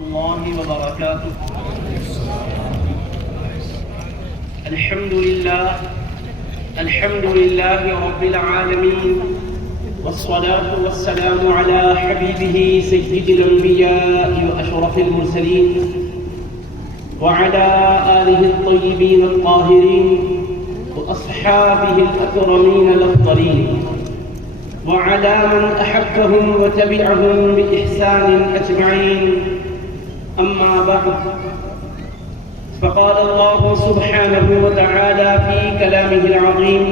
الله وبركاته. الحمد لله رب العالمين، والصلاة والسلام على حبيبه سيد الأنبياء وأشرف المرسلين، وعلى آله الطيبين الطاهرين وأصحابه الأكرمين الأفضلين، وعلى من أحبهم وتبعهم بإحسان أجمعين. أما بعد، فقال الله سبحانه وتعالى في كلامه العظيم: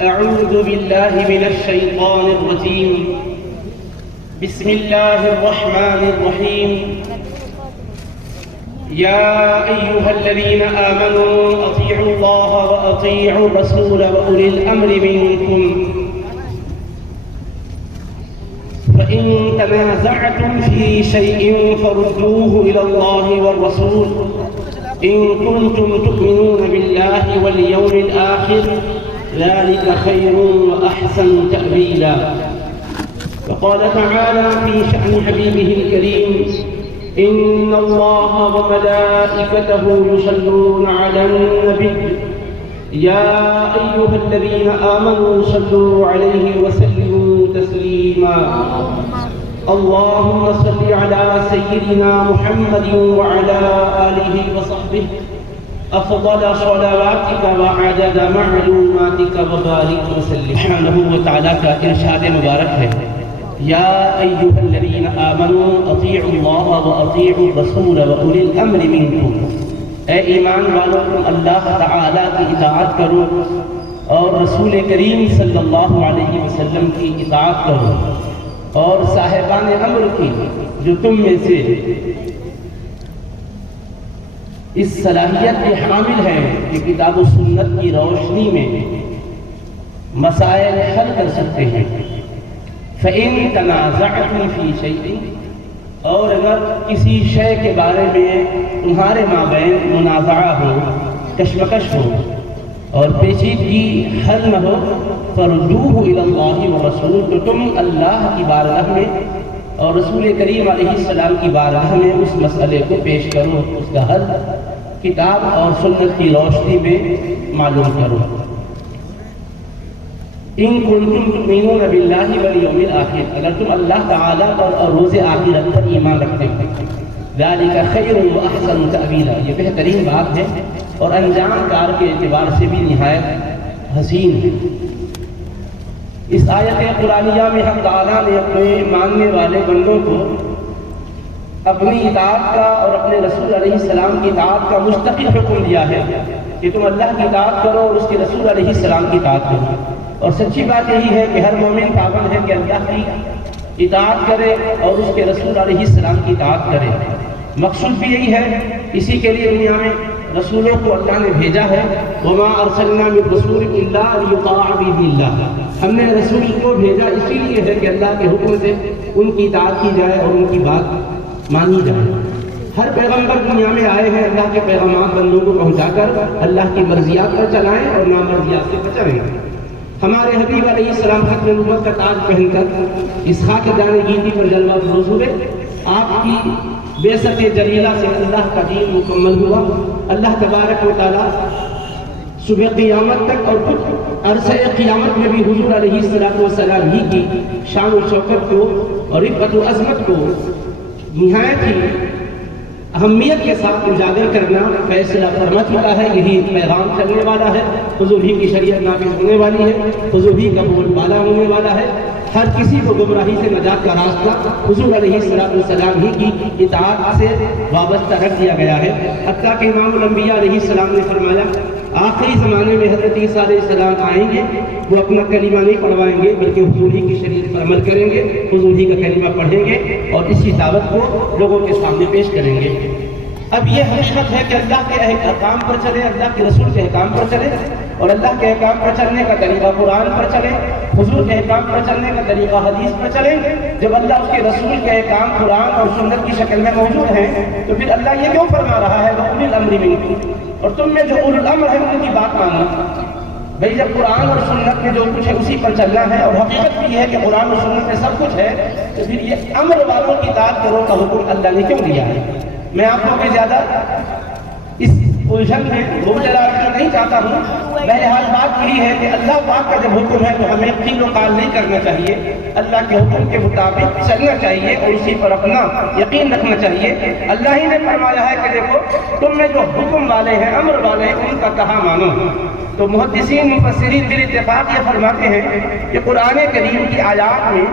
أعوذ بالله من الشيطان الرجيم، بسم الله الرحمن الرحيم. يا أيها الذين آمنوا أطيعوا الله وأطيعوا الرسول وأولي الأمر منكم، فإن تنازعتم في شيء فردوه إلى الله والرسول إن كنتم تؤمنون بالله واليوم الآخر، ذلك خير وأحسن تأويلا. وقال تعالى في شأن حبيبه الكريم: إن الله وملائكته يصلون على النبي يا أيها الذين آمنوا صلوا عليه وسلموا تسليما. اللهم صل على سيدنا محمد وعلى آله وصحبه أفضل صلواتك وعدد معلوماتك وبارك وسلم. سبحانه وتعالی کا ارشاد مبارک ہے: یا ایھا الذین آمنوا اطیعوا اللہ واطیعوا الرسول واولی الامر منکم. اے ایمان والو، تم اللہ تعالی کی اطاعت کرو اور رسول کریم صلی اللہ علیہ وسلم کی اطاعت کرو، اور صاحبان امر کی جو تم میں سے اس صلاحیت کے حامل ہیں کہ کتاب و سنت کی روشنی میں مسائل حل کر سکتے ہیں. فَإِن تَنَازَعْتُمْ فِي شَيْءٍ، اور اگر کسی شے کے بارے میں تمہارے مابین منازعہ ہو، کشمکش ہو اور پیچیدگی حل نہ ہو، فَرُدُّوهُ إِلَى اللَّهِ وَالرَّسُولِ، تو تم اللہ کی بارگاہ میں اور رسول کریم علیہ السلام کی بارگاہ میں اس مسئلے کو پیش کرو، اس کا حل کتاب اور سنت کی روشنی میں معلوم کرو. ان کنتم تؤمنون باللہ والیوم الآخر، اگر تم اللہ تعالیٰ اور روز آخرت پر ایمان رکھتے ہو. ذالک خیر واحسن تأویلا، یہ بہترین بات ہے اور انجام کار کے اعتبار سے بھی نہایت حسین ہے. اس آیت قرآنیہ میں حق تعالیٰ نے اپنے ماننے والے بندوں کو اپنی اطاعت کا اور اپنے رسول علیہ السلام کی اطاعت کا مستقل حکم دیا ہے کہ تم اللہ کی اطاعت کرو اور اس کے رسول علیہ السلام کی اطاعت کرو. اور سچی بات یہی ہے کہ ہر مومن پابند ہے کہ اللہ کی اطاعت کرے اور اس کے رسول علیہ السلام کی اطاعت کرے. مقصود بھی یہی ہے، اسی کے لیے دنیا میں رسولوں کو اللہ نے بھیجا ہے. وَمَا أَرْسَلْنَا مِن رَّسُولٍ إِلَّا لِيُطَاعَ بِإِذْنِ اللَّهِ، ہم نے رسول کو بھیجا اسی لیے ہے کہ اللہ کے حکم سے ان کی اطاعت کی جائے اور ان کی بات مانی جائے. ہر پیغمبر دنیا میں آئے ہیں اللہ کے پیغامات بندوں کو پہنچا کر اللہ کی مرضیات پر چلائیں اور نامرضیات سے بچائیں. ہمارے حبیب علیہ السلام ختم نبوت کا تاج پہن کر اس خاک دان گیتی پر جلوہ افروز ہوئے. آپ کی بعثت جلیلہ سے اللہ کا دین مکمل ہوا. اللہ تبارک و تعالی صبح قیامت تک اور کچھ عرصہ قیامت میں بھی حضور علیہ السلام ہی کی شان و شوکت کو اور رفعت و عظمت کو نہایت ہی اہمیت کے ساتھ اجاگر کرنا فیصلہ فرما چکا ہے. یہی پیغام چلنے والا ہے، حضور ہی کی شریعت نافذ ہونے والی ہے، حضور ہی کا بول بالا ہونے والا ہے. ہر کسی کو گمراہی سے نجات کا راستہ حضور علیہ السلام ہی کی اطاعت سے وابستہ رکھ دیا گیا ہے. حتیٰ کہ امام الانبیاء علیہ السلام نے فرمایا آخری زمانے میں حضرت عیسیٰ علیہ السلام آئیں گے، وہ اپنا کلمہ نہیں پڑھوائیں گے بلکہ حضور ہی کی شریعت پر عمل کریں گے، حضور ہی کا کلمہ پڑھیں گے اور اسی دعوت کو لوگوں کے سامنے پیش کریں گے. اب یہ حقیقت ہے کہ اللہ کے احکام پر چلے، اللہ کے رسول کے احکام پر چلے، اور اللہ کے احکام پر چلنے کا طریقہ قرآن پر چلے، حضور کے احکام پر چلنے کا طریقہ حدیث پر چلے. جب اللہ اس کے رسول کے احکام قرآن اور سنت کی شکل میں موجود ہیں تو پھر اللہ یہ کیوں فرما رہا ہے وَأُولِي الْأَمْرِ مِنكُمْ، اور تم میں جو اولو الامر ہے ان کی بات مانو. بھئی جب قرآن اور سنت میں جو کچھ ہے اسی پر چلنا ہے اور حقیقت بھی ہے کہ قرآن اور سنت میں سب کچھ ہے، تو پھر یہ امر والوں کی اطاعت کرو کا حکم اللہ نے کیوں دیا ہے؟ میں آپ لوگوں کے زیادہ اس الجھن میں مبتلا نہیں چاہتا ہوں۔ بہرحال بات یہی ہے کہ اللہ پاک کا جب حکم ہے تو ہمیں قیل و قال نہیں کرنا چاہیے، اللہ کے حکم کے مطابق چلنا چاہیے اور اسی پر اپنا یقین رکھنا چاہیے۔ اللہ ہی نے فرمایا ہے کہ دیکھو تم میں جو حکم والے ہیں، امر والے ہیں، ان کا کہا مانو۔ تو محدثین مفسرین بالاتفاق یہ فرماتے ہیں کہ قرآن کریم کی آیات میں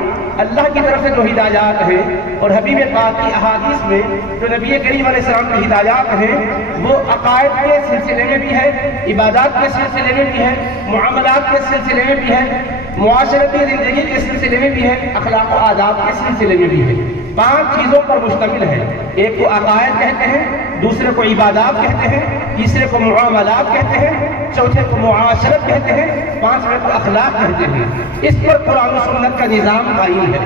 اللہ کی طرف سے جو ہدایات ہیں اور حبیب پاک کی احادیث میں جو نبی کریم علیہ السلام کی ہدایات ہیں، وہ عقائد کے سلسلے میں بھی ہے، عبادات کے سلسلے میں بھی ہے، معاملات کے سلسلے میں بھی ہے، معاشرتی زندگی کے سلسلے میں بھی ہے، اخلاق و آداب کے سلسلے میں بھی ہے۔ 5 چیزوں پر مشتمل ہے۔ ایک کو عقائد کہتے ہیں، دوسرے کو عبادات کہتے ہیں، تیسرے کو معاملات کہتے ہیں، چوتھے کو معاشرت کہتے ہیں، 5ویں کو اخلاق کہتے ہیں۔ اس پر قرآن و سنت کا نظام قائم ہے۔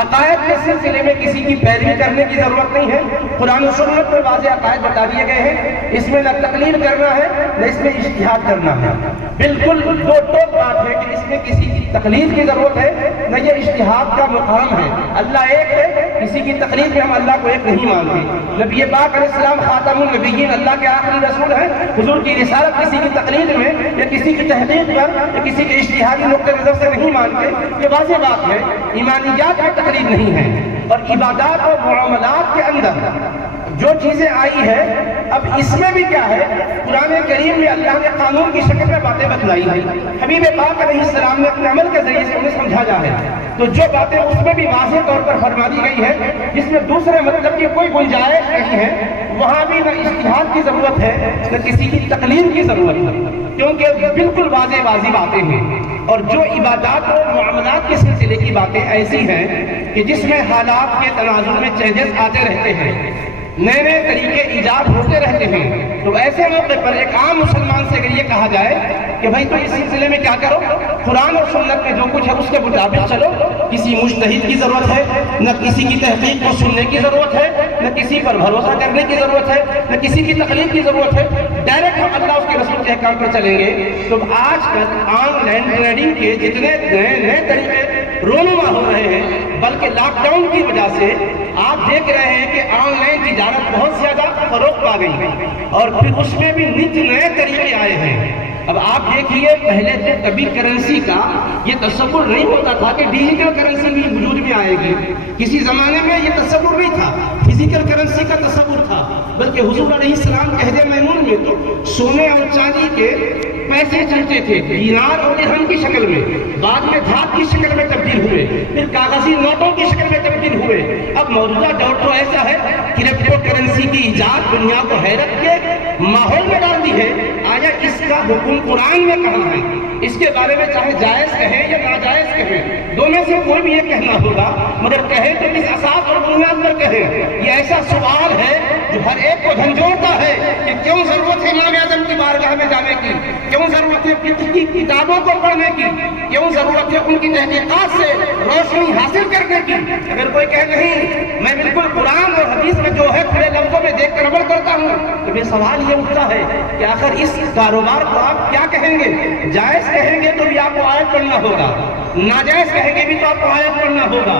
عقائد کے سلسلے میں کسی کی پیروی کرنے کی ضرورت نہیں ہے، قرآن و سنت میں واضح عقائد بتا دیے گئے ہیں۔ اس میں نہ تقلید کرنا ہے نہ اس میں اجتہاد کرنا ہے، بالکل دو ٹوک بات ہے کہ اس میں کسی کی تقلید کی ضرورت ہے نہ یہ اجتہاد کا مقام ہے۔ اللہ ایک ہے، کسی کی تقلید میں ہم اللہ کو ایک نہیں مانتے۔ نبی پاک علیہ السلام خاتم النبیین، اللہ کے آخری رسول ہیں، حضور کی رسالت کسی کی تقلید میں یا کسی کی تحقیق پر یا کسی کے اجتہادی نقطہ نظر سے نہیں مانتے، یہ واضح بات ہے۔ ایمانیات میں تقلید نہیں ہے، اور عبادات اور معاملات کے اندر جو چیزیں آئی ہے، اب اس میں بھی کیا ہے، قرآن کریم میں اللہ نے قانون کی شکل میں باتیں بتلائی ہیں، حبیب پاک علیہ السلام نے اپنے عمل کے ذریعے سے انہیں سمجھایا ہے۔ تو جو باتیں اس میں بھی واضح طور پر فرما دی گئی ہے، جس میں دوسرے مطلب کی کوئی گنجائش نہیں ہے، وہاں بھی نہ اجتہاد کی ضرورت ہے نہ کسی کی تقلید کی ضرورت ہے، کیونکہ بالکل واضح باتیں ہیں۔ اور جو عبادات اور معاملات کے سلسلے کی باتیں ایسی ہیں کہ جس میں حالات کے تناظر میں چینجز آتے رہتے ہیں، نئے نئے طریقے ایجاد ہوتے رہتے ہیں، تو ایسے موقع پر ایک عام مسلمان سے اگر یہ کہا جائے کہ بھائی تو اس سلسلے میں کیا کرو، قرآن اور سنت میں جو کچھ ہے اس کے مطابق چلو، کسی مجتہد کی ضرورت ہے نہ کسی کی تحقیق کو سننے کی ضرورت ہے، نہ کسی پر بھروسہ کرنے کی ضرورت ہے، نہ کسی کی تقلید کی ضرورت ہے، ڈائریکٹ ہم اللہ اس کے رسول کے احکام پر چلیں گے۔ تو آج کل آن لائن ٹریڈنگ کے جتنے نئے طریقے رونما ہو رہے ہیں، بلکہ لاک ڈاؤن کی وجہ سے آپ دیکھ رہے ہیں کہ آن لائن تجارت بہت زیادہ فروغ پا گئی ہے، اور پھر اس میں بھی نئے طریقے آئے ہیں۔ اب آپ دیکھیے، پہلے تو کبھی کرنسی کا یہ تصور نہیں ہوتا تھا کہ ڈیجیٹل کرنسی بھی وجود میں آئے گی۔ کسی زمانے میں یہ تصور نہیں تھا، فزیکل کرنسی کا تصور تھا، بلکہ حضور علیہ السلام عہد میمون میں تو سونے اور چاندی کے پیسے چلتے تھے، دینار اور درہم کی شکل میں، بعد میں دھات کی شکل میں تبدیل ہوئے، پھر کاغذی نوٹوں کی شکل میں تبدیل ہوئے۔ اب موجودہ دور تو ایسا ہے، کرپٹو کرنسی کی ایجاد دنیا کو حیرت کے ماحول میں ڈال دی ہے۔ آیا اس کا حکم قرآن میں کہاں ہے؟ اس کے بارے میں چاہے جائز کہیں یا ناجائز کہیں، دونوں سے کوئی بھی یہ کہنا ہوگا، مگر کہیں تو کس اساس اور بنیاد پر کہیں؟ یہ ایسا سوال ہے جو ہر ایک کو جھنجھوڑتا ہے کہ کیوں ضرورت ہے امام اعظم کی بارگاہ میں جانے کی، کیوں ضرورت ہے فقہ کی کتابوں کو پڑھنے کی، کیوں ضرورت ہے ان کی تحقیقات سے روشنی حاصل کرنے کی۔ اگر کوئی کہے نہیں میں بالکل قرآن اور حدیث میں جو ہے کھلے لفظوں میں دیکھ کر عمل کرتا ہوں، تو یہ سوال یہ اٹھتا ہے کہ آخر اس کاروبار کو آپ کیا کہیں گے؟ جائز کہیں گے تو بھی آپ کو آیت پڑھنا ہوگا، ناجائز کہیں گے بھی تو آپ کو آیت پڑھنا ہوگا،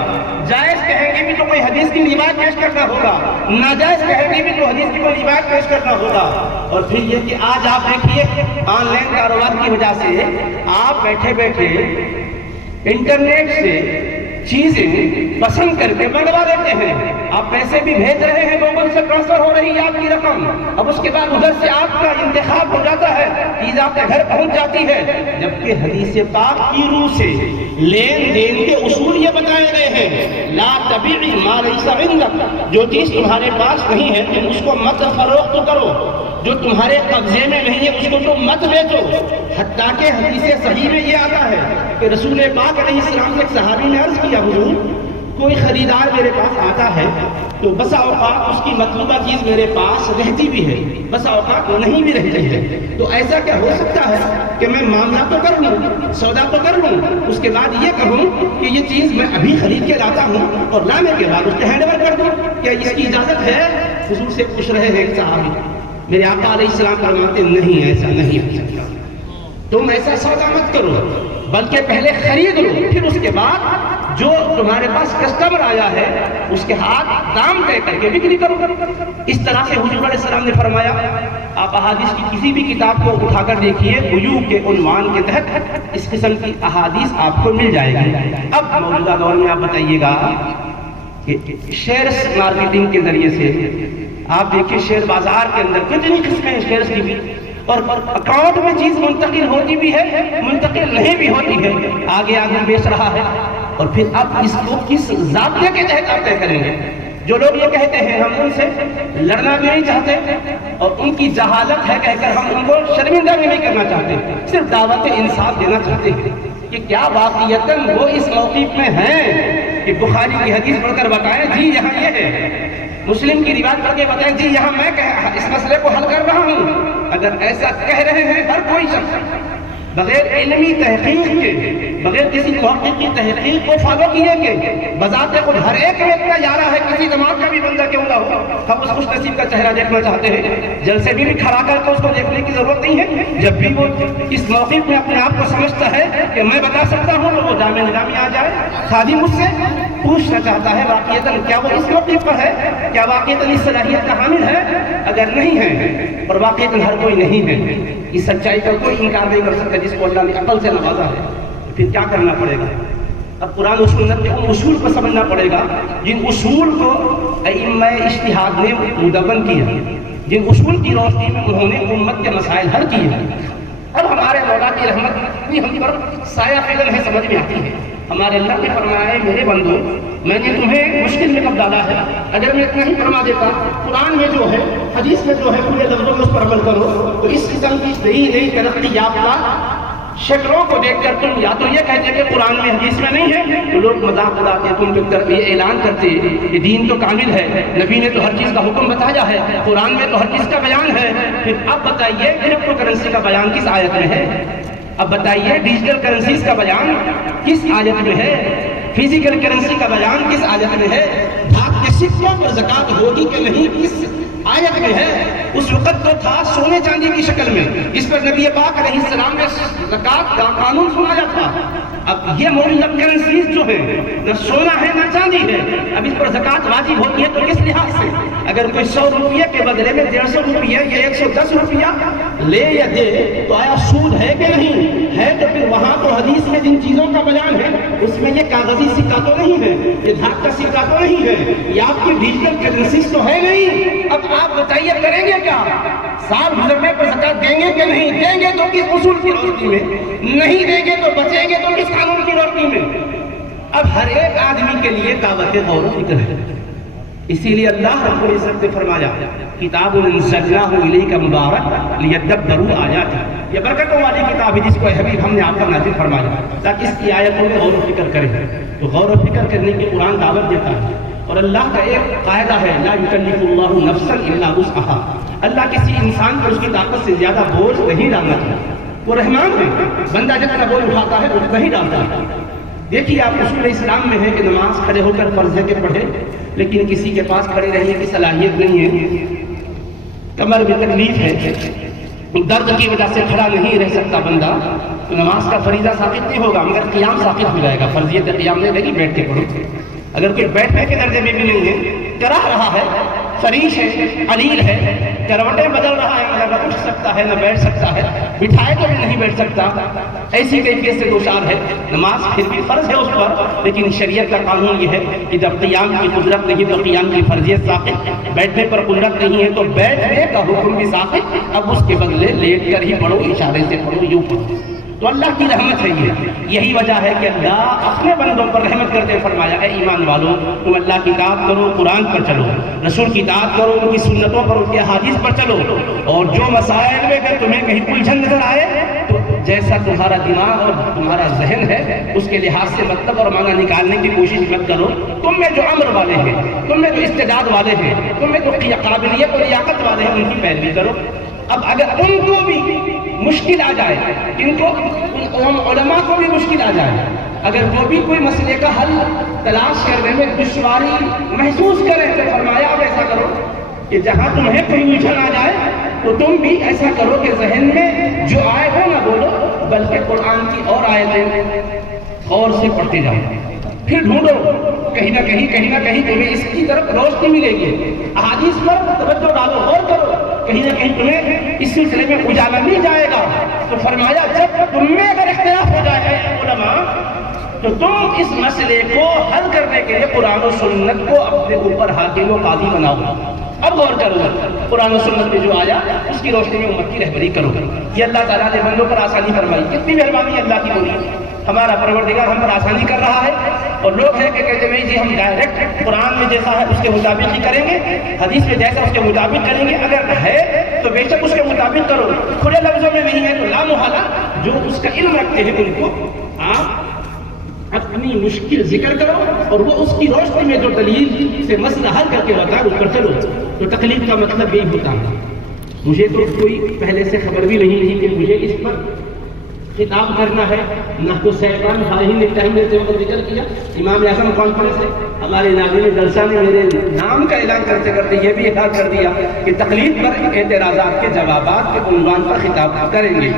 جائز کہیں گے بھی تو کوئی حدیث کی روایت پیش کرنا ہوگا، ناجائز کہیں گے بھی تو حدیث کی کوئی روایت پیش کرنا ہوگا۔ اور پھر یہ کہ آج آپ دیکھیے آن لائن کاروبار کی وجہ سے آپ بیٹھے بیٹھے انٹرنیٹ سے چیزیں پسند کر کے منگوا لیتے ہیں، آپ پیسے بھی بھیج رہے ہیں، گوگل سے ٹرانسفر ہو رہی ہے آپ کی رقم، اب اس کے بعد ادھر سے آپ کا انتخاب ہو جاتا ہے، چیز آپ کے گھر پہنچ جاتی ہے۔ جبکہ حدیث پاک کی روح سے لین دین کے اصول یہ بتائے گئے ہیں، لا تبیع ما لیس عندک، جو چیز تمہارے پاس نہیں ہے تم اس کو مت فروخت کرو، جو تمہارے قبضے میں نہیں ہے اس کو تم مت بیچو۔ حتیٰ کہ حدیث صحیح میں یہ آتا ہے کہ رسول پاک علیہ السلام سے ایک صحابی نے عرض کیا، حضور کوئی خریدار میرے پاس آتا ہے تو بسا اوقات اس کی مطلوبہ چیز میرے پاس رہتی بھی ہے، بسا اوقات نہیں بھی رہتی ہے، تو ایسا کیا ہو سکتا ہے کہ میں معاملہ تو کر لوں، سودا تو کر لوں، اس کے بعد یہ کہوں کہ یہ چیز میں ابھی خرید کے لاتا ہوں اور لانے کے بعد اس کو ہینڈ اوور کر دوں، کیا اس کی اجازت ہے؟ حضور سے پوچھ رہے ہیں ایک صحابی، میرے آقا علیہ السلام فرماتے نہیں، ایسا نہیں ہو سکتا۔ تم ایسا سودا مت کرو، بلکہ پہلے خرید لو، پھر اس کے بعد جو تمہارے پاس کسٹمر آیا ہے اس کے ہاتھ دام طے کر کے بکری کرو۔ اس طرح سے حضور علیہ السلام نے فرمایا۔ آپ احادیث کی کسی بھی کتاب کو اٹھا کر دیکھیے، بیوع کے عنوان کے تحت اس قسم کی احادیث آپ کو مل جائے گی۔ اب موجودہ دور میں آپ بتائیے گا کہ شیئرز مارکیٹنگ کے ذریعے سے آپ دیکھیں شیئر بازار کے اندر کتنی قسمیں ہیں شیئرز کی بھی، اور اکاؤنٹ میں چیز منتقل ہوتی بھی ہے، منتقل نہیں بھی ہوتی ہے، آگے آگے بیچ رہا ہے۔ اور پھر اب اس کو کس ضابطے کے تحت آپ طے کریں گے؟ جو لوگ یہ کہتے ہیں ہم ان سے لڑنا بھی نہیں چاہتے اور ان کی جہالت ہے کہہ کر ہم ان کو شرمندہ بھی نہیں کرنا چاہتے، صرف دعوت انصاف دینا چاہتے ہیں کہ کیا واقعیتاً وہ اس موقف میں ہیں کہ بخاری کی حدیث پڑھ کر بتائیں جی یہاں یہ ہے، مسلم کی روایت پڑھ کے بتائیں جی یہاں میں اس مسئلے کو حل کر رہا ہوں۔ اگر ایسا کہہ رہے ہیں ہر کوئی شخص بغیر علمی تحقیق کے، بغیر کسی محقق کی تحقیق کو فالو کیے کہ بذات خود ہر ایک میں اتنا یارہ ہے، کسی جماعت کا بھی بندہ کیوں نہ ہو، ہم اس خوش نصیب کا چہرہ دیکھنا چاہتے ہیں، جلسے بھی کھڑا کر کے اس کو دیکھنے کی ضرورت نہیں ہے۔ جب بھی وہ اس موقف میں اپنے آپ کو سمجھتا ہے کہ میں بتا سکتا ہوں تو وہ جامع نظامی آ جائے۔ خادم مجھ سے پوچھنا چاہتا ہے واقعیتاً کیا وہ اس موقف پر ہے، کیا واقعیتاً اس صلاحیت کا حامل ہے؟ اگر نہیں ہے اور واقعیتاً ہر کوئی نہیں ہے، اس سچائی کا کوئی انکار نہیں کر سکتا جس کو اللہ نے عقل سے نوازا ہے، پھر کیا کرنا پڑے گا؟ اب قرآن و سنت کے ان اصول کو سمجھنا پڑے گا جن اصول کو ائمہ اجتہاد نے مدون کیا، جن اصول کی روشنی میں انہوں نے امت کے مسائل حل کیے۔ اب ہمارے مولا کی رحمت اتنی ہم پر سایہ فیض ہے، سمجھ میں آتی ہے۔ ہمارے اللہ نے فرمایا ہے میرے بندو میں نے تمہیں مشکل میں کب ڈالا ہے، اگر میں اتنا ہی فرما دیتا قرآن میں جو ہے حدیث میں جو ہے پورے لفظوں میں اس پر عمل کرو تو اس قسم کی نئی ترقی یافتہ شکلوں کو دیکھ کر تم یا تو یہ کہتے کہ قرآن میں حدیث میں نہیں ہے تو لوگ مذاق اڑاتے، تم تو یہ اعلان کرتے کہ دین تو کامل ہے، نبی نے تو ہر چیز کا حکم بتایا ہے، قرآن میں تو ہر چیز کا بیان ہے۔ پھر اب بتائیے کرپٹو کرنسی کا بیان کس آیت میں ہے؟ اب بتائیے ڈیجیٹل کرنسیز کا بیان کس آیت میں ہے؟ فزیکل کرنسی کا بیان کس آیت میں ہے؟ دھات کے سکوں پر زکوٰۃ ہوگی کہ نہیں کس آیت میں ہے؟ اس وقت تو تھا سونے چاندی کی شکل میں، اس پر نبی پاک علیہ السلام نے زکوٰۃ کا قانون سنایا تھا۔ اب یہ معلق کرنسیز جو ہے نہ سونا ہے نہ چاندی ہے، اب اس پر زکوٰۃ واجب ہوتی ہے تو کس لحاظ سے؟ اگر کوئی 100 روپیہ کے بدلے میں 150 روپیہ یا 110 روپیہ لے یا دے تو آیا سود ہے کہ نہیں ہے؟ تو پھر وہاں تو حدیث میں جن چیزوں کا بیان ہے اس میں یہ کاغذی سکہ تو نہیں ہے، یہ دھات کا سکہ تو نہیں ہے، یہ آپ کی ڈیجیٹل کرنسیز تو ہے نہیں۔ اب آپ بتائیے کریں گے کیا؟ سال گزرنے پر زکوٰۃ دیں گے کہ نہیں دیں گے؟ تو کس اصول کی روشنی میں؟ نہیں دیں گے تو بچیں گے تو کس قانون کی روشنی میں؟ اب ہر ایک آدمی کے لیے دعوت غور و فکر ہے، اسی لیے اللہ رب العزت نے فرمایا کتاب انزلناہ الیک مبارک لیدبروا آیاتہ، یہ برکتوں والی کتاب ہے جس کو حبیب ہم نے آپ پر نازل فرمایا تاکہ اس کی آیتوں میں غور و فکر کریں۔ تو غور و فکر کرنے کی قرآن دعوت دیتا ہے، اور اللہ کا ایک قاعدہ ہے لا یکلف اللہ نفسا الا وسعها، اللہ کسی انسان پر اس کی طاقت سے زیادہ بوجھ نہیں ڈالنا چاہتا، وہ رحمان ہے، بندہ جتنا بوجھ اٹھاتا ہے اتنا ہی ڈالتا ہے۔ دیکھیے آپ اصول اسلام میں ہے کہ نماز کھڑے ہو کر فرض ہے کہ پڑھے، لیکن کسی کے پاس کھڑے رہنے کی صلاحیت نہیں ہے، کمر میں تکلیف ہے، درد کی وجہ سے کھڑا نہیں رہ سکتا بندہ، تو نماز کا فریضہ ثابت نہیں ہوگا مگر قیام ثابت ہو جائے گا، فرضیت قیام نہیں لگی بیٹھ کے پڑھو۔ اگر کوئی بیٹھنے کے درجے میں بھی نہیں ہے، کراہ رہا ہے، فریش ہے، علیل ہے، کروٹیں بدل رہا ہے، نہ اٹھ سکتا ہے نہ بیٹھ سکتا ہے، بٹھائے تو بھی نہیں بیٹھ سکتا، ایسی کیفیت سے دوچار ہے، نماز پھر بھی فرض ہے اس پر، لیکن شریعت کا قانون یہ ہے کہ جب قیام کی قدرت نہیں تو قیام کی فرضیت ثابت، بیٹھنے پر قدرت نہیں ہے تو بیٹھنے کا حکم بھی ثابت، اب اس کے بدلے لیٹ کر ہی پڑھو، اشارے سے پڑھو، یوں پڑھو۔ تو اللہ کی رحمت ہے یہی وجہ ہے کہ اللہ اپنے بندوں پر رحمت کرتے فرمایا اے ایمان والو تم اللہ کی اطاعت کرو، قرآن پر چلو، رسول کی اطاعت کرو، ان کی سنتوں پر، ان کے احادیث پر چلو، اور جو مسائل میں اگر تمہیں کہیں الجھن نظر آئے تو جیسا تمہارا دماغ اور تمہارا ذہن ہے اس کے لحاظ سے مطلب اور معنی نکالنے کی کوشش مت کرو، تم میں جو امر والے ہیں، تم میں جو استعداد والے ہیں، تم میں جو قابلیت اور لیاقت والے ہیں ان کی پیروی کرو۔ اب اگر ان کو بھی مشکل آ جائے، ان کو علماء کو بھی مشکل آ جائے، اگر وہ بھی کوئی مسئلے کا حل تلاش کرنے میں دشواری محسوس کریں تو فرمایا اب ایسا کرو کہ جہاں تمہیں کوئی الجھن آ جائے تو تم بھی ایسا کرو کہ ذہن میں جو آئے ہو نہ بولو، بلکہ قرآن کی اور آیتیں غور سے پڑھتے جاؤ، پھر ڈھونڈو، کہیں نہ کہیں تمہیں اس کی طرف روشنی ملے گی، احادیث پر توجہ ڈالو، غور کرو، کہیں نہ کہیں تمہیں اس سلسلے میں اجالا مل جائے گا۔ تو فرمایا جب تم میں اگر اختلاف ہو جائے گا علماء، تو تم اس مسئلے کو حل کرنے کے لیے قرآن و سنت کو اپنے اوپر حاکم و قاضی بناؤ۔ اب غور کرو، قرآن و سنت میں جو آیا اس کی روشنی میں امت کی رہبری کرو۔ یہ اللہ تعالیٰ نے بندوں پر آسانی فرمائی، کتنی مہربانی اللہ کی بولی، ہمارا پروردگار ہم پر آسانی کر رہا ہے۔ اور لوگ ہیں کہ کہتے ہیں جی ہم ڈائریکٹ قرآن میں جیسا ہے اس کے مطابق ہی کریں گے، حدیث میں جیسا اس کے مطابق کریں گے، اگر ہے تو بے شک اس کے مطابق کرو، کھلے لفظوں میں نہیں ہے تو لا محالہ جو اس کا علم رکھتے ہیں ان کو آپ اپنی مشکل ذکر کرو، اور وہ اس کی روشنی میں جو دلیل سے مسئلہ حل کر کے بتا اس پر چلو۔ تو تکلیف کا مطلب یہی ہوتا ہے۔ مجھے تو کوئی پہلے سے خبر بھی نہیں تھی کہ مجھے اس پر خطاب کرنا ہے، نہ تو صاحبان حال ہی نے ٹائم دیتے وقت ذکر کیا، امام اعظم کانفرنس سے ہمارے ناظرین جلسہ نے میرے نام کا اعلان کرتے کرتے یہ بھی اعلان کر دیا کہ تقلید پر اعتراضات کے جوابات کے عنوان پر خطاب کریں گے۔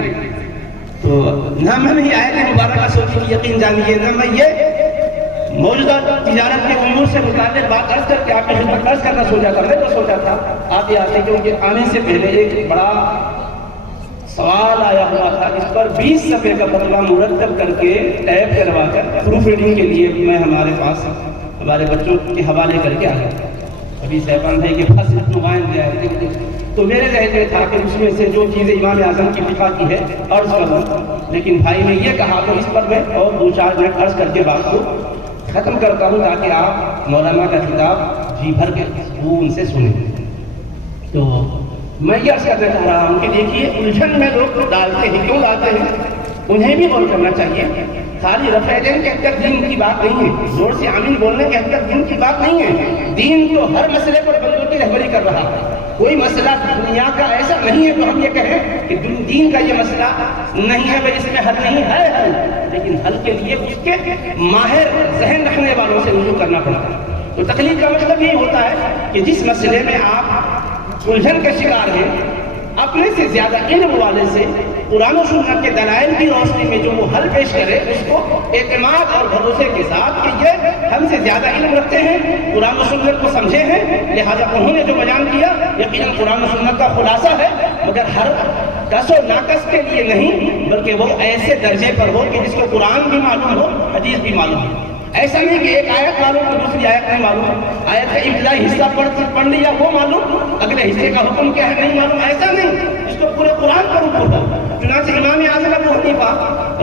تو نہ میں نے آیت مبارکہ سوچی کی یقین جانیے، نہ میں یہ موجودہ تجارت کے امور سے متعلق بات عرض کر کے آپ کی خدمت عرض کرنا سوچا تھا۔ میں تو سوچا تھا آپ یہ آتے کیونکہ آنے سے پہلے ایک بڑا سوال آیا ہوا تھا، اس پر 20 صفحے کا فتویٰ مرتب کر کے ٹیپ کروا کر پروف ریڈنگ کے لیے میں ہمارے پاس ہمارے بچوں کے حوالے کر کے آیا۔ ابھی صاحبان بھائی کے پاس نمائند آئے تھے، تو میرے ذہن میں تھا کہ اس میں سے جو چیزیں امام اعظم کی فقہ کی ہے عرض کروں، لیکن بھائی نے یہ کہا تو اس پر میں اور 2-4 منٹ عرض کر کے بات کو ختم کرتا ہوں تاکہ آپ مولانا کا خطاب جی بھر کے ان سے سنیں۔ تو میں یہ عرض کرنا چاہ رہا ہوں کہ دیکھیے الجھن میں لوگ ڈالتے ہیں، کیوں ڈالتے ہیں انہیں بھی غور کرنا چاہیے۔ خالی رفع دین کہہ کر دین کی بات نہیں ہے، زور سے آمین بولنے کہہ کر دین کی بات نہیں ہے۔ دین تو ہر مسئلے پر بندوں کی رہبری کر رہا ہے۔ کوئی مسئلہ دنیا کا ایسا نہیں ہے تو ہم یہ کہیں کہ دین کا یہ مسئلہ نہیں ہے، اس میں حل نہیں ہے حل، لیکن حل کے لیے اس کے ماہر ذہن رکھنے والوں سے رجوع کرنا پڑتا ہے۔ تو تقلید کا مطلب یہ ہوتا ہے کہ جس مسئلے میں آپ الجھن کے شکار ہیں، اپنے سے زیادہ علم والے سے قرآن و سنت کے دلائل کی روشنی میں جو وہ حل پیش کرے اس کو اعتماد اور بھروسے کے ساتھ کہ یہ ہم سے زیادہ علم رکھتے ہیں، قرآن و سنت کو سمجھے ہیں، لہذا انہوں نے جو بیان کیا یقیناً قرآن و سنت کا خلاصہ ہے، مگر ہر کس و ناقص کے لیے نہیں، بلکہ وہ ایسے درجے پر ہو کہ جس کو قرآن بھی معلوم ہو، حدیث بھی معلوم ہو۔ ایسا نہیں کہ ایک آیت معلوم تو دوسری آیت نہیں معلوم، آیت کا ابتدائی حصہ پڑھ لیا وہ معلوم، اگلے حصے کا حکم کیا ہے نہیں معلوم، ایسا نہیں، اس کو پورے قرآن پر اوپر ہو۔ چنانچہ امام اعظم ابو حنیفہ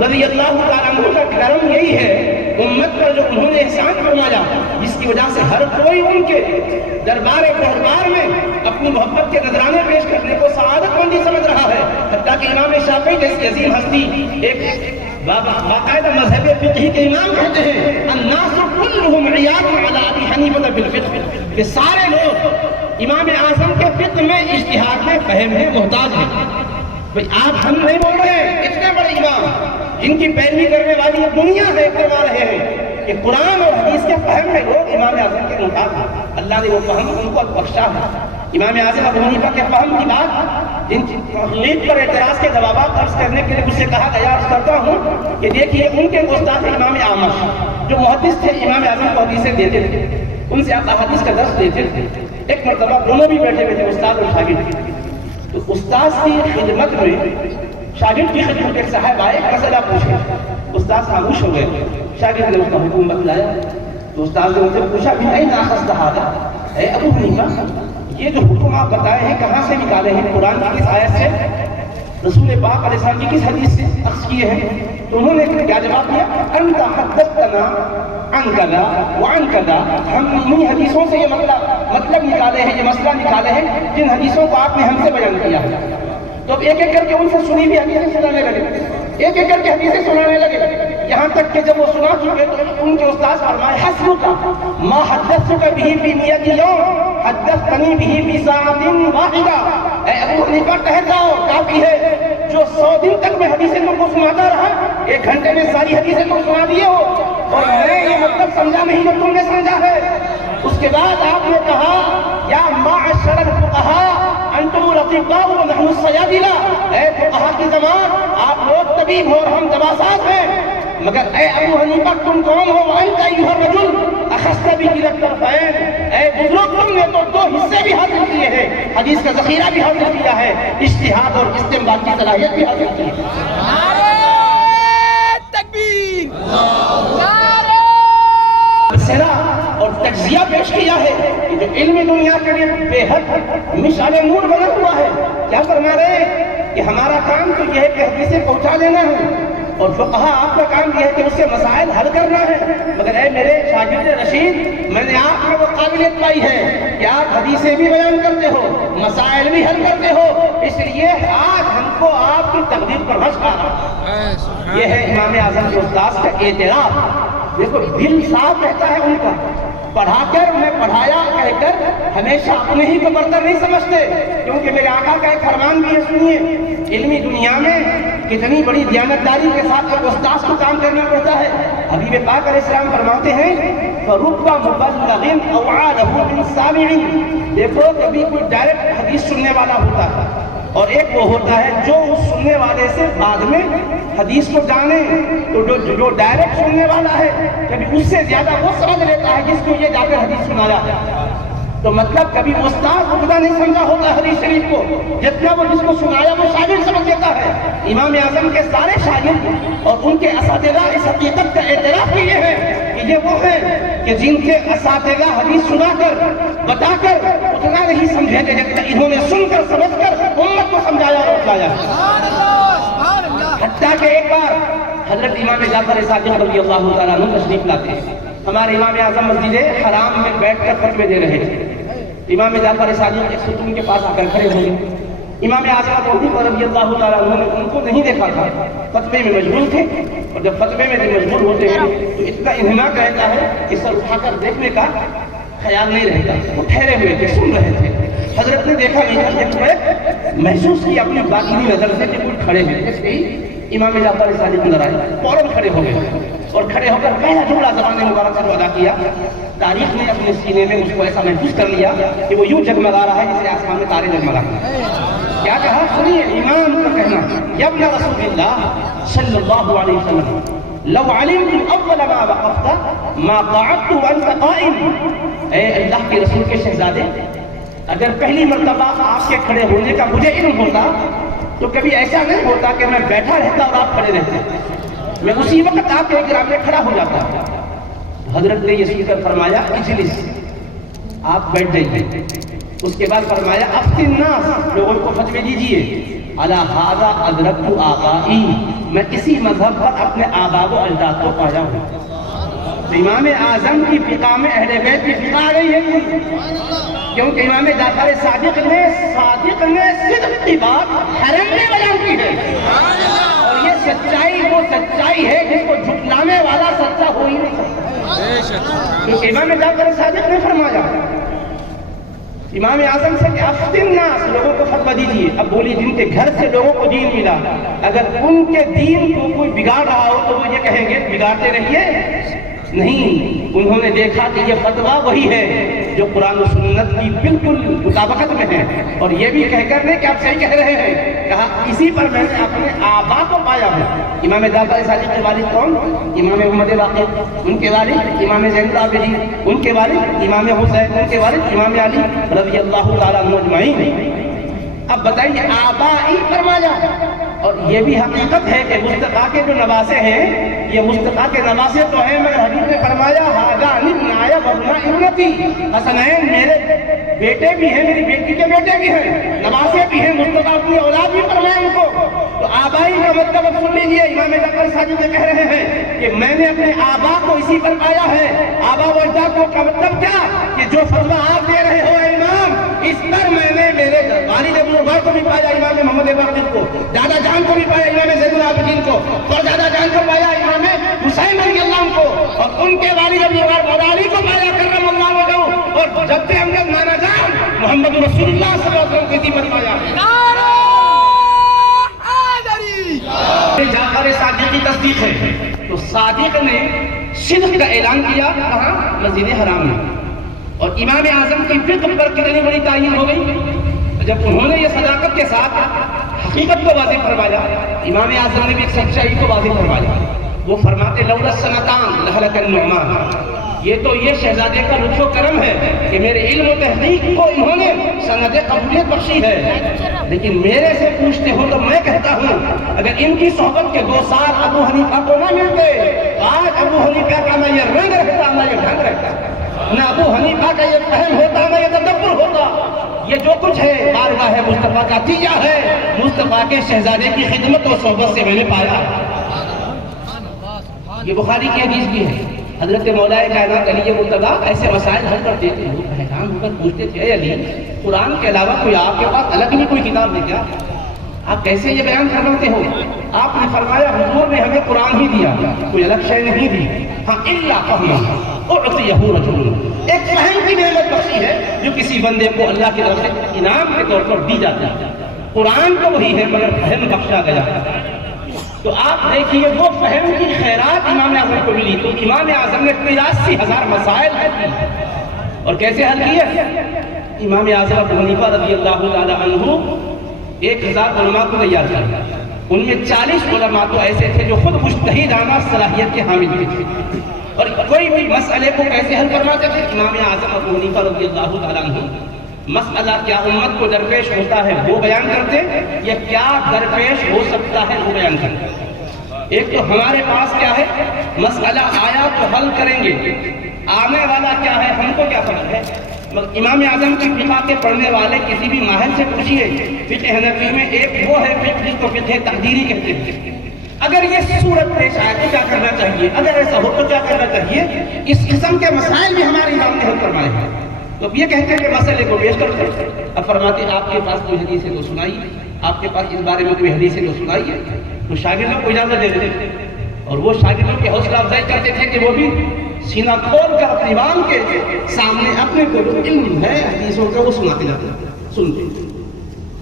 رضی اللہ تعالیٰ عنہ کا کرم یہی ہے امت پر جو انہوں نے احسان فرمایا، جس کی وجہ سے ہر کوئی ان کے دربار میں اپنی محبت کے نذرانے پیش کرنے کو سعادت مندی سمجھ رہا ہے، حتیٰ کہ امام شافعی جیسی عظیم ہستی ایک باقاعدہ مذہب فقہی کے امام کہتے ہیں الناس كلهم عیال علی ابی حنیفہ بالفقہ، کہ سارے لوگ امام اعظم کے فقہ میں اجتہاد میں فہم ہے، محتاج ہیں۔ بھئی آپ ہم نہیں بول رہے ہیں، اتنے بڑے امام جن کی پیروی کرنے والی یہ دنیا ہے فرما رہے ہیں کہ قرآن اور حدیث کے فہم میں لوگ امام اعظم کے محتاج ہیں، اللہ نے وہ فہم ان کو بخشا ہے۔ امام اعظم ابو حنیفہ کے فہم کی بات جن تقلید پر اعتراض کے جوابات عرض کرنے کے لیے مجھ سے کہا گیا، عرض کرتا ہوں کہ دیکھیے ان کے استاد امام اعمش جو محدث تھے، امام اعظم کو حدیثیں دیتے تھے، ان سے احادیث کا درس دیتے تھے۔ ایک مرتبہ دونوں بھی بیٹھے ہوئے تھے، استاد اور شاگرد، تو استاد کی خدمت میں شاگرد کی خدمت ایک صاحب آئے، مسئلہ پوچھے، استاد خاموش ہو گئے، شاگرد نے اس کا حکم بتلایا، تو استاد نے ان سے پوچھا بھی نہیں ناخذ هذا، اے ابو حنیفہ یہ جو حکم آپ بتائے ہیں کہاں سے نکالے ہیں، قرآن کی کس آیت سے، رسول پاک علیہ السلام کی کس حدیث سے اخذ کیے ہیں؟ تو انہوں نے کیا جواب دیا، انت حدثتنا عن کذا وعن کذا، ہم انہی حدیثوں سے یہ مطلب نکالے ہیں، یہ مسئلہ نکالے ہیں جن حدیثوں کو آپ نے ہم سے بیان کیا ہے۔ تو اب ایک ایک کر کے ان سے سنی ہوئی حدیثیں سنانے لگے، ایک ایک کر کے حدیثیں سنانے لگے، یہاں تک کہ جب وہ سنا چکے تو ان کے استاد فرمائے حسبک ما حدثتک به فی 100 یوم حدثتنی به فی ساعۃ واحدہ، اے ابو حنیفہ ٹھہر جاؤ، کافی ہے، جو 100 دن تک میں حدیثیں تم کو سناتا رہا، 1 گھنٹے میں ساری حدیثیں تم سنا دیے ہو، اور میں یہ مطلب سمجھا نہیں جو تم نے سمجھا ہے۔ اس کے بعد آپ نے کہا یا معشر الفقہاء انتم الاطباء ونحن الصیادلہ، اے فقہا کی جماعت آپ لوگ طبیب ہو اور ہم دواساز ہیں، مگر اے ابو حنیفہ تم کون ہو؟ وانت ایھا الرجل اخذت بکلا الطرفین، اے بزرگ تم نے تو دو حصے بھی حاصل کیے ہیں، حدیث کا ذخیرہ بھی حاصل کیا ہے، اجتہاد اور استنباط کی صلاحیت بھی حاصل کی ہے۔ سرا اور تجزیہ پیش کیا ہے کہ جو علم دنیا کے لیے بے حد مشعل نور بنا ہوا ہے۔ کیا فرما رہے ہیں کہ ہمارا کام تو یہ ہے کہ حدیثیں پہنچا دینا ہے، اور فقہا آپ کا کام یہ ہے کہ اس سے مسائل حل کرنا ہے، مگر اے میرے شاگرد رشید، میں نے آپ میں وہ قابلیت پائی ہے کہ آپ حدیثیں بھی بیان کرتے ہو، مسائل بھی حل کرتے ہو، اس لیے آج ہم کو آپ کی تقدیر پر حج آ رہا ہے۔ یہ ہے امام اعظم کے استاذ کا اعتراف۔ دیکھو دل صاف رہتا ہے ان کا، پڑھا کر میں پڑھایا کہہ کر ہمیشہ اپنے ہی کو برتر نہیں سمجھتے، کیونکہ میرے آقا کا ایک فرمان بھی ہے، سنیے، علمی دنیا میں کتنی بڑی دیانتداری کے ساتھ ایک استاذ کو کام کرنا پڑتا ہے۔ حبیب پاک علیہ السلام فرماتے ہیں فَرُبَّ مُبَلَّغٍ أَوْعَىٰ لَهُ مِنْ سَامِعٍ، دیکھو کبھی کوئی ڈائریکٹ حدیث سننے والا ہوتا ہے، اور ایک وہ ہوتا ہے جو اس سننے والے سے بعد میں حدیث کو جانے، تو جو ڈائریکٹ سننے والا ہے کبھی اس سے زیادہ وہ سمجھ لیتا ہے جس کو یہ جا کر حدیث سنایا ہے۔ تو مطلب کبھی استاد اتنا نہیں سمجھا ہوتا حدیث شریف کو جتنا وہ جس کو سنایا وہ شاگرد سمجھ لیتا ہے۔ امام اعظم کے سارے شاگرد اور ان کے اساتذہ اس حقیقت کا اعتراف کیے ہیں کہ یہ وہ ہیں کہ جن کے اساتذہ حدیث سنا کر بتا کر اتنا نہیں سمجھے کہ جتنا انہوں نے سن کر سمجھ کر امت کو سمجھایا اور بتایا۔ حتیٰ کہ ایک بار حضرت امام جعفر صادق رضی اللہ تعالیٰ عنہ تشریف لاتے ہیں، ہمارے امام اعظم مسجد حرام میں بیٹھ کر فتوے دے رہے تھے۔ امام جعفر صادق ایک ستون کے پاس آ کر کھڑے ہوئے، امام اعظم رضی اللہ تعالیٰ عنہ نے ان کو نہیں دیکھا تھا، فتوے میں مشغول تھے، اور جب فتوے میں مشغول ہوتے ہیں تو اتنا انہماک رہتا ہے کہ سر اٹھا کر دیکھنے کا خیال نہیں رہتا، وہ ٹھہرے ہوئے تھے، سن رہے تھے۔ حضرت نے دیکھا نہیں، محسوس کیا اپنی باطنی نظر سے کہ کوئی کھڑے ہیں، امام جعفر صادق نظر آئے، فوراً کھڑے ہو گئے، اور کھڑے ہو کر پہلا جملہ زبان مبارک سے ادا کیا۔ تاریخ نے اپنے سینے میں اس کو ایسا محسوس کر لیا کہ وہ یوں جگمگا رہا ہے جسے آسمان میں تارے جگمگاتے ہیں۔ کیا کہا؟ سنیے امام کا کہنا، یا ابن رسول اللہ صلی اللہ علیہ وسلم لو علمت اول ما وقفت ما قعدت وانت قائم، اے اللہ کے رسول کے شہزادے، اگر پہلی مرتبہ آپ کے کھڑے ہونے کا مجھے علم ہوتا تو کبھی ایسا نہیں ہوتا کہ میں بیٹھا رہتا اور آپ کھڑے رہتے، میں اسی وقت آپ کے گرام میں کھڑا ہو جاتا۔ حضرت نے یہ سن کر فرمایا اجلس، آپ بیٹھ جائیے۔ اس کے بعد فرمایا افتی الناس، لوگوں کو فتوے دیجیے، علی ھذا ادرکت آبائی، میں اسی مذہب پر اپنے آبا و اجداد کو پایا ہوں۔ تو امام اعظم کی فقہ میں اہل بیت کی فقہ آ گئی ہے، کیونکہ امام جعفر صادق نے صدق کی بات حرم میں بیان کی ہے، اور یہ سچائی وہ سچائی ہے جس کو جھٹلانے والا سچا ہو ہی نہیں سکتا، کیونکہ امام جعفر صادق نے فرمایا امام اعظم سے کہ افتی الناس، لوگوں کو فتویٰ دیجیے۔ اب بولی جن کے گھر سے لوگوں کو دین ملا، اگر ان کے دین کو کوئی بگاڑ رہا ہو تو وہ یہ کہیں گے بگاڑتے رہیے؟ نہیں، انہوں نے دیکھا کہ یہ فتویٰ وہی ہے جو قرآن و سنت کی بالکل مطابقت میں ہے، اور یہ بھی کہہ کر نہیں کہ آپ صحیح کہہ رہے ہیں، کہا اسی پر میں نے اپنے آبا کو پایا ہوں۔ امام جعفر صادق کے والد کون؟ امام محمد باقر، ان کے والد امام زین العابدین، ان کے والد امام حسین، ان کے والد امام علی رضی اللہ تعالیٰ عنہ اجمعین۔ اب بتائیے آبائی فرمایا، اور یہ بھی حقیقت ہے کہ مصطفیٰ کے جو نواسے ہیں یہ مصطفیٰ کے نواسے تو ہیں، مگر حبیب نے فرمایا ھذان ابنایا وابنا ابنتی، حسنین میرے بیٹے بھی ہیں، میری بیٹی کے بیٹے بھی ہیں، نواسے بھی ہیں، مصطفیٰ کی اولاد بھی فرمایا ان کو۔ تو آبائی کا مطلب اب سن لیجیے، امام جعفر صادق یہ کہہ رہے ہیں کہ میں نے اپنے آبا کو اسی پر پایا ہے۔ آبا و اجداد کا مطلب کیا کہ جو فتویٰ آپ دے رہے ہو امام، اس پر میں نے میرے والد بزرگوار کو بھی پایا امام محمد باقر کو، دادا جان کو بھی پایا امام زین العابدین کو، اور دادا جان کو پایا امام حسین رضی اللہ عنہ کو، اور ان کے والد بزرگوار مولا علی کو پایا کرم اللہ وجہہ، اور جب سے امجد نانا جان محمد رسول اللہ صلی اللہ علیہ وسلم کی پر پایا۔ جعفر صادق کی تصدیق ہے، تو صادق نے صدق کا اعلان کیا کہاں؟ مسجد حرام میں۔ اور امام اعظم کی فقہ پر کتنی بڑی تعین ہو گئی جب انہوں نے یہ صداقت کے ساتھ حقیقت کو واضح فرمایا. امام اعظم نے بھی ایک سچائی کو واضح فرمایا. وہ فرماتے لولا السنتان لہلک النعمان. یہ تو یہ شہزادے کا لطف و کرم ہے کہ میرے علم و تحقیق کو انہوں نے سند قبولیت بخشی ہے. لیکن میرے سے پوچھتے ہو تو میں کہتا ہوں اگر ان کی صحبت کے 2 سال ابو حنیفہ کو نہ ملتے آج ابو حنیفہ کا نہ یہ رنگ رہتا نہ یہ ڈھنگ رہتا, نہ ابو حنیفہ کا یہ فہم ہوتا نہ یہ تدبر ہوتا. یہ جو کچھ ہے بارگاہ مصطفیٰ کا نتیجہ ہے, مصطفیٰ کے شہزادے کی خدمت و صحبت سے میں نے پایا. یہ بخاری کی حدیث بھی ہے. حضرت مولا کائنات علی مرتضیٰ ایسے مسائل حل کرتے تھے. وہ حیران ہو کر پوچھتے تھے, اے علی قرآن کے علاوہ کوئی آپ کے پاس الگ نہیں کوئی کتاب نہیں کیا؟ آپ کیسے یہ بیان فرماتے ہو؟ آپ نے فرمایا حضور نے ہمیں قرآن ہی دیا, کوئی الگ شے نہیں دی. ہاں الا فہما اعطیہ رجل, ایک فہم کی نعمت بخشی ہے جو کسی بندے کو اللہ کی طرف سے انعام کے طور پر دی جاتی ہے. قرآن تو وہی ہے مگر فہم بخشا گیا. تو آپ دیکھیے وہ فہم کی خیرات امام اعظم کو ملی. تو امام اعظم نے 83,000 مسائل حل کیے. اور کیسے حل کیے؟ امام اعظم ابو حنیفہ رضی اللہ تعالی عنہ 1000 علماء کو تیار کیا. ان میں 40 علماء تو ایسے تھے جو خود مجتہدانہ صلاحیت کے حامل تھے اور کوئی بھی مسئلے کو کیسے حل کرواتے تھے. امام اعظم ابو حنیفہ رضی اللہ تعالی عنہ مسئلہ کیا امت کو درپیش ہوتا ہے وہ بیان کرتے, یا کیا درپیش ہو سکتا ہے وہ بیان کرتے. ایک تو ہمارے پاس کیا ہے, مسئلہ آیا تو حل کریں گے, آنے والا کیا ہے ہم کو کیا فرق ہے. امام اعظم کی فقہ کے پڑھنے والے کسی بھی ماہر سے پوچھیے, فقہ حنفی میں ایک وہ ہے فقہ کو فقہ تقدیری کہتے ہیں. اگر یہ صورت پیش آئے تو کیا کرنا چاہیے, اگر ایسا ہو تو کیا کرنا چاہیے. اس قسم کے مسائل بھی ہمارے امام نے حل فرمائے ہیں. تو یہ کہتے ہیں کہ مسئلے کو پیش کرتے ہیں. اب فرماتے ہیں آپ کے پاس کوئی حدیث ہے تو سنائیے, آپ کے پاس اس بارے میں کوئی حدیث ہے تو سنائیے. تو شاگردوں کو اجازت دیتے تھے اور وہ شاگردوں کی حوصلہ افزائی کرتے تھے کہ وہ بھی سینہ کھول کر اپنے امام کے سامنے اپنے کو جو علم ہے حدیثوں کا وہ سناتے جاتے ہیں, سنتے.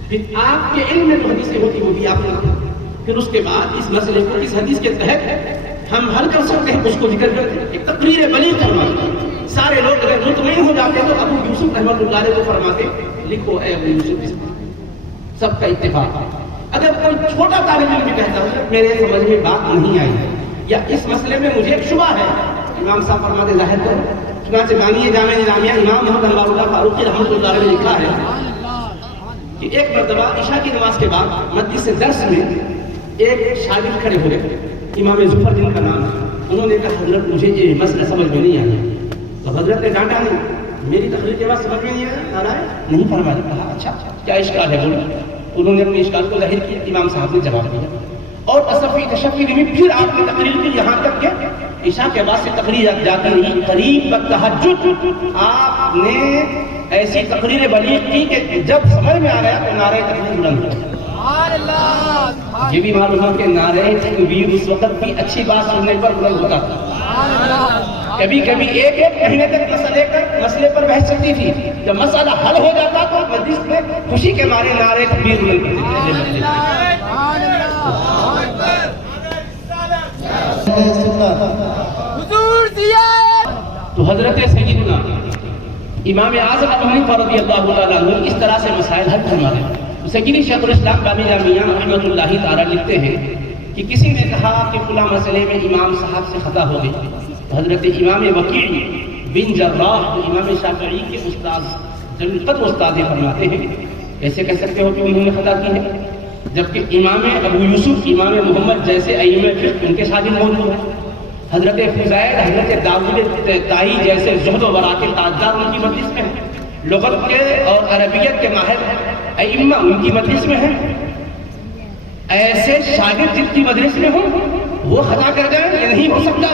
پھر آپ کے علم میں جو حدیثیں ہوتی وہ بھی آپ سناتے. پھر اس کے بعد اس مسئلے کو اس حدیث کے تحت ہم حل کر سکتے ہیں اس کو ذکر کرتے ہیں. ایک تقریر بلیغ فرماتے ہیں. سارے لوگ اگر مطمئن ہو جاتے تو ابو یوسف رحمۃ اللہ علیہ کو فرماتے لکھو اے ابو یوسف, سب کا اتفاق. اگر کوئی چھوٹا طالب علم بھی کہتا ہے میرے سمجھ میں بات نہیں آئی یا اس مسئلے میں مجھے ایک شبہ ہے, امام صاحب فرماتے ظاہر کرو. چنانچہ بانی جامع نظامیہ امام محمد اللہ اللہ فاروقی رحمۃ اللہ علیہ نے لکھا ہے کہ ایک مرتبہ عشاء کی نماز کے بعد مجلس درس میں ایک شاگرد کھڑے ہوئے, امام ظفر جن کا نام ہے. انہوں نے کہا حضرت مجھے یہ مسئلہ سمجھ میں نہیں آیا. تو حضرت نے ڈانٹا نہیں, میری تقریر کے بعد سمجھ میں نہیں آیا, نہیں فرمایا. کہا اچھا کیا اشکال ہے بولو. انہوں نے اپنے اشکال کو ظاہر کیا, امام صاحب نے جواب دیا اور اصفی تشفی میں پھر آپ نے تقریر کی یہاں تک کہ عشاء کے بعد سے تقریر جاتی نہیں, قریب تک تہجد آپ نے ایسی تقریر بلیغ کی کہ جب سمجھ میں آ گیا تو نعرہ تکبیر بلند ہو. یہ بھی معلوم ہے کہ نعرہ تکبیر اس وقت بھی اچھی بات سننے پر بلند ہوتا تھا. کبھی کبھی ایک مہینے تک مسئلے پر بحث چلتی تھی. جب مسئلہ حل ہو جاتا تو مجلس میں خوشی کے مارے نعرے تکبیر بلند کرتے تھے. تو حضرت سیدنا امام اعظم ابو حنیفہ رضی اللہ تعالیٰ عنہ اس طرح سے مسائل حل فرماتے ہیں. سیدنا شیخ الاسلام بانی جامعہ رحمۃ اللہ تعالیٰ لکھتے ہیں کہ کسی نے کہا کہ فلاں مسئلے میں امام صاحب سے خطا ہو گئی. حضرت امام وکیع بن جراح امام شافعی کے استاد قدر استاد فرماتے ہیں ایسے کہہ سکتے ہو کہ انہوں نے خطا کی ہے, جبکہ امام ابو یوسف امام محمد جیسے ائمہ فقہ ان کے شاگرد موجود ہیں. حضرت فضیل حضرت داؤد طائی جیسے زہد و ورع کے تاجدار ان کی مجلس میں ہیں. لغت کے اور عربیت کے ماہر ائمہ ان کی مجلس میں ہیں. ایسے شاگرد جن کی مجلس میں ہوں وہ خطا کر جائیں یہ نہیں ہو سکتا.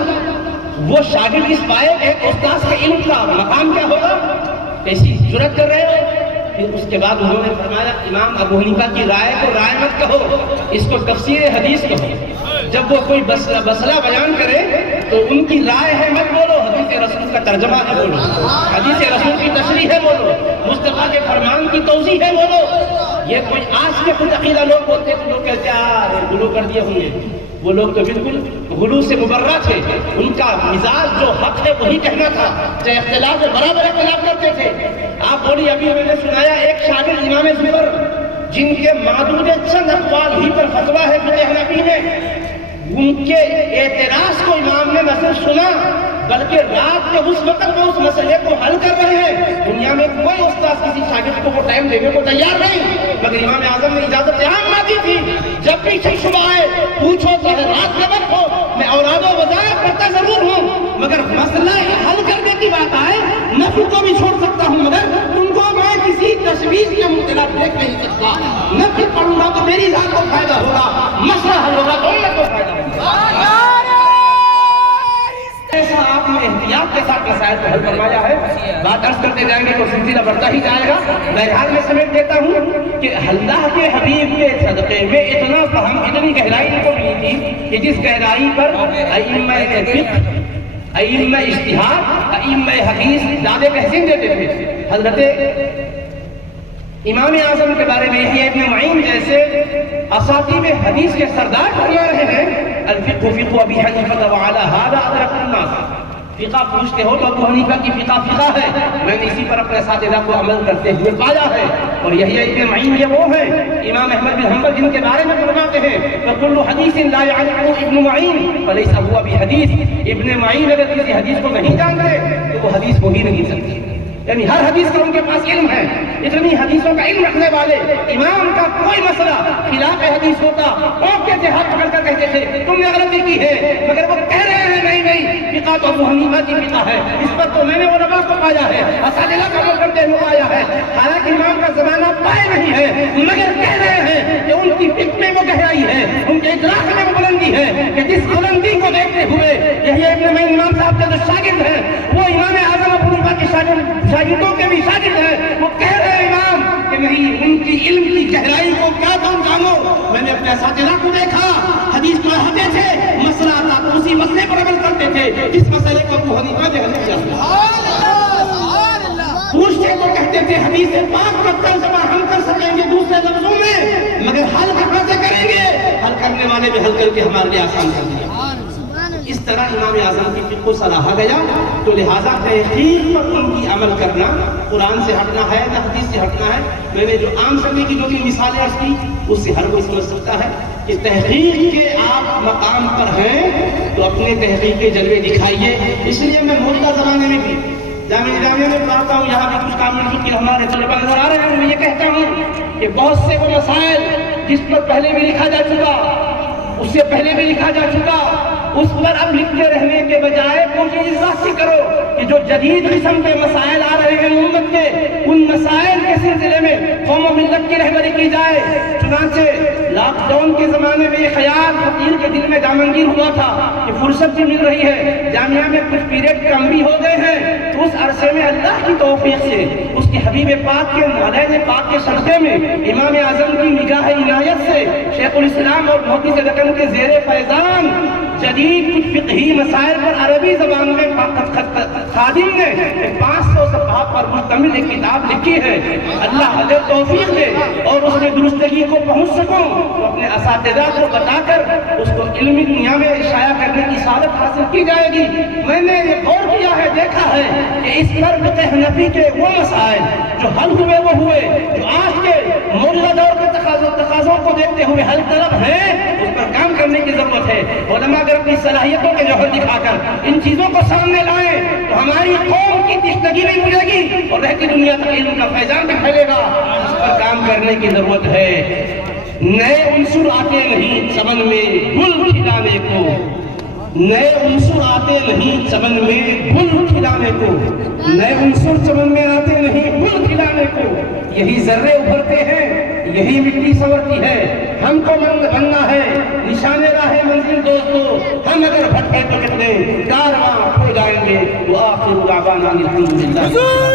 وہ شاگرد اس پائے ایک استاذ کے علم کا مقام کیا ہوگا, ایسی جرأت کر رہے ہو. پھر اس کے بعد انہوں نے فرمایا امام ابو حنیفہ کی رائے کو رائے مت کہو, اس کو تفسیر حدیث کہو. جب وہ کوئی مسئلہ بیان کرے تو ان کی رائے ہے مت بولو, حدیث رسول کا ترجمہ ہے بولو, حدیث رسول کی تشریح ہے بولو, مصطفیٰ کے فرمان کی توضیح ہے بولو. یہ کوئی آج کے خود عقیدہ لوگ بولتے ہیں, لوگ کہتے ہیں گلو کر دیے ہوں گے. وہ لوگ تو بالکل غلو سے مبرہ تھے، ان کا مزاج جو حق ہے وہی کہنا تھا، چاہے اختلاف میں برابر اختلاف کرتے تھے۔ آپ بولی ابھی میں نے سنایا ایک شاگرد امام زفر جن کے معدود چند اقوال ہی پر فتویٰ ہے فقہ حنفی میں، ان کے اعتراض کو امام نے نہ صرف سنا بلکہ رات کے اس وقت وہ اس مسئلے کو حل کر رہے ہیں۔ دنیا میں کوئی استاد کسی شاگرد کو وہ ٹائم دینے کو تیار نہیں، مگر امام اعظم نے اجازت عامہ دی تھی، جب بھی کوئی شبہ آئے پوچھو، چاہے رات کے وقت ہو، میں اوراد و وظائف کرتا ضرور ہوں، مگر مسئلہ حل کرنے کی بات آئے نفل کو بھی چھوڑ سکتا ہوں، مگر تم کو میں کسی تشویش کے مبتلا دیکھ نہیں سکتا۔ نفل پڑھوں گا تو میری ذات کو فائدہ ہوگا، مسئلہ حل ہوگا تو امت کو فائدہ ہوگا۔ ایسا آپ نے احتیاط کے ساتھ مسائل کو حل فرمایا ہے، بات عرض کرتے جائیں گے تو سلسلہ بڑھتا ہی جائے گا۔ بہرحال میں سمیٹ دیتا ہوں کہ اللہ کے حبیب کے صدقے میں اتنا فہم، اتنی گہرائی ان کو ملی تھی کہ جس گہرائی پر ائمہ فقہ، ائمہ اجتہاد، ائمہ حدیث زیادہ تحسین دیتے تھے۔ حضرت امام اعظم کے بارے میں یحییٰ ابن معین جیسے اساتذہ حدیث کے سردار فرما رہے ہیں، الفقہ فقہ ابی حنیفہ وعلی ھذا ادرک الناس۔ فقہ پوچھتے ہو تو ابو حنیفہ کی فقہ ہے، میں نے اسی پر اپنے اساتذہ کو عمل کرتے ہوئے پایا ہے۔ اور یحییٰ ابن معین یہ وہ ہیں امام احمد بن حنبل جن کے بارے میں فرماتے ہیں وکل حدیث لا يعرفه ابن معین فليس هو بحدیث۔ ابن معین اگر کسی حدیث کو نہیں جانتے تو وہ حدیث ہو ہی نہیں سکتی، یعنی ہر حدیث کا ان کے پاس علم ہے۔ اتنی حدیثوں کا علم رکھنے والے امام کا کوئی مسئلہ خلاف حدیث ہوتا اور کے ہاتھ پکڑ کر کہتے تھے تم نے غلطی کی ہے، مگر وہ کہہ رہے ہیں نہیں فقہ تو ابو حنیفہ کی فقہ ہے، اس پر تو میں نے علماء کو پایا ہے، اساتذہ کا عمل کرتے ہوئے پایا ہے۔ حالانکہ امام کا زمانہ پائے نہیں ہے، مگر کہہ رہے ہیں کہ ان کی فقہ میں وہ گہرائی ہے، ان کے ادراک میں وہ بلندی ہے کہ جس بلندی کو دیکھتے ہوئے یحییٰ ابن معین امام صاحب کے جو شاگرد ہیں وہ امام اعظم ابو حنیفہ کے شاگردوں کے بھی شاگرد ہیں، وہ کہہ رہے ہیں امام کہ نہیں ان کی علم کی گہرائی کو کیا تم جانو، میں نے اپنے اساتذہ کو دیکھا حدیث پڑھاتے تھے، مسئلہ آتا تو اسی مسئلے پر عمل کرتے تھے، اس مسئلے کو ابو حنیفہ نے حل کیا۔ پوچھتے تو کہتے تھے حدیث پاک کا ترجمہ ہم کر سکیں گے دوسرے لفظوں میں، مگر حل کہاں سے کریں گے؟ حل کرنے والے بھی حل کر کے ہمارے لیے آسان کر دیا۔ اس طرح امام اعظم کی فقہ کو سراہا گیا، تو لہٰذا تحقیق پر ان کی عمل کرنا قرآن سے ہٹنا ہے نہ حدیث سے ہٹنا ہے۔ میں نے جو عام سمجھنے کی جو بھی مثالیں عرض کی اس سے ہر کوئی سمجھ سکتا ہے کہ تحقیق کے آپ مقام پر ہیں تو اپنے تحقیق کے جلوے دکھائیے۔ اس لیے میں موجودہ زمانے میں بھی جامعہ میں پڑھاتا ہوں، یہاں بھی کچھ کام کے ہمارے طلبہ نظر آ رہے ہیں، میں یہ کہتا ہوں کہ بہت سے وہ مسائل جس پر پہلے بھی لکھا جا چکا، اس سے پہلے بھی لکھا جا چکا، اس پر اب لکھتے رہنے کے بجائے کوشش اس بات سے کرو کہ جو جدید قسم کے مسائل آ رہے ہیں امت کے، ان مسائل کے سلسلے میں قوم و ملت کی رہبری کی جائے۔ چنانچہ لاک ڈاؤن کے زمانے میں یہ خیال فقیر کے دل میں دامنگیر ہوا تھا کہ فرصت بھی مل رہی ہے، جامعہ میں کچھ پیریڈ کم بھی ہو گئے ہیں، تو اس عرصے میں اللہ کی توفیق سے اس کے حبیب پاک کے مولد پاک کے صدقے میں امام اعظم کی نگاہ عنایت سے شیخ الاسلام اور محدث دکن کے زیر فیضان جدید کچھ فقہی مسائل پر عربی زبان میں خادم نے 500 صفحات پر مشتمل ایک کتاب لکھی ہے۔ اللہ حضرت توفیق دے اور اس میں درستگی کو پہنچ سکوں تو اپنے اساتذہ کو بتا کر اس کو علمی دنیا میں شائع کرنے کی سعادت حاصل کی جائے گی۔ میں نے یہ غور کیا ہے، دیکھا ہے کہ اس پر فقہ حنفی کے وہ مسائل جو حل ہوئے وہ ہوئے، جو آج کے موجودہ دور کے تقاضوں کو دیکھتے ہوئے حل طلب ہیں، اس پر کام کرنے کی ضرورت ہے۔ علماء اگر اپنی صلاحیتوں کے جوہر دکھا کر ان چیزوں کو سامنے لائیں تو ہماری قوم کی تشنگی بھی ملے گی اور رہتی دنیا تک علم کا فیضان بھی پھیلے گا۔ اس پر کام کرنے کی ضرورت ہے۔ نئے عنصر آتے نہیں چمن میں گل کھلانے کو، نئے عنصر آتے نہیں چمن میں گل کھلانے کو، نئے عنصر چمن میں آتے نہیں گل کھلانے کو، یہی ذرے ابھرتے ہیں، یہی مٹی سنورتی ہے۔ ہم کو بننا ہے نشان راہ منزل دوستو، ہم اگر بھٹکے تو کتنے کارواں کھو جائیں گے۔ وآخر دعوانا الحمدللہ۔